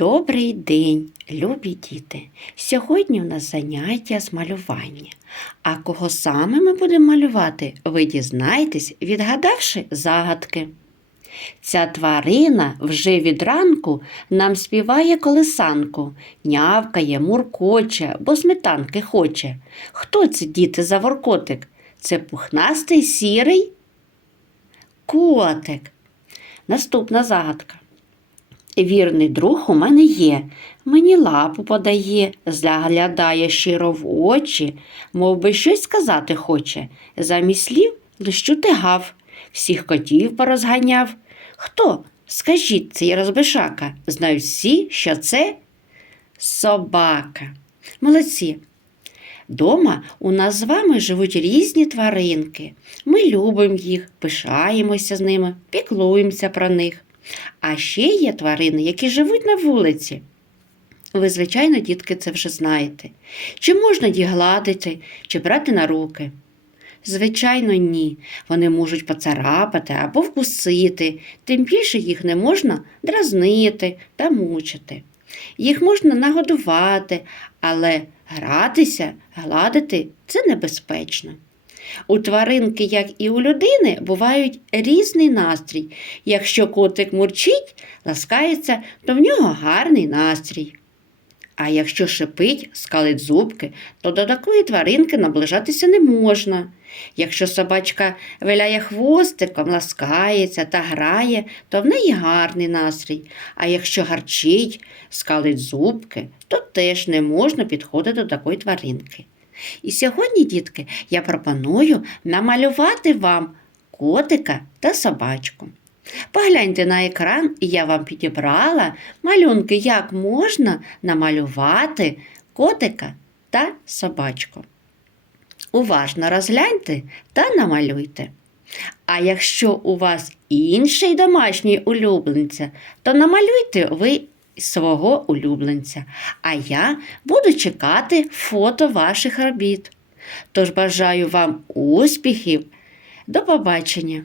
Добрий день, любі діти! Сьогодні у нас заняття з малювання. А кого саме ми будемо малювати, ви дізнаєтесь, відгадавши загадки. Ця тварина вже від ранку нам співає колисанку, нявкає, муркоче, бо сметанки хоче. Хто це, діти, за воркотик? Це пухнастий сірий котик. Наступна загадка. Вірний друг у мене є, мені лапу подає, заглядає щиро в очі, мов би щось сказати хоче. Замість слів лиш чути гав, всіх котів порозганяв. Хто? Скажіть, цей розбишака. Знають всі, що це собака. Молодці! Дома у нас з вами живуть різні тваринки. Ми любимо їх, пишаємося з ними, піклуємося про них. А ще є тварини, які живуть на вулиці. Ви, звичайно, дітки, це вже знаєте. Чи можна їх гладити, чи брати на руки? Звичайно, ні. Вони можуть поцарапати або вкусити, тим більше їх не можна дразнити та мучити. Їх можна нагодувати, але гратися, гладити – це небезпечно. У тваринки, як і у людини, бувають різний настрій. Якщо котик мурчить, ласкається, то в нього гарний настрій. А якщо шипить, скалить зубки, то до такої тваринки наближатися не можна. Якщо собачка виляє хвостиком, ласкається та грає, то в неї гарний настрій. А якщо гарчить, скалить зубки, то теж не можна підходити до такої тваринки. І сьогодні, дітки, я пропоную намалювати вам котика та собачку. Погляньте на екран, і я вам підібрала малюнки, як можна намалювати котика та собачку. Уважно розгляньте та намалюйте. А якщо у вас інший домашній улюбленця, то намалюйте ви свого улюбленця, а я буду чекати фото ваших робіт. Тож бажаю вам успіхів. До побачення!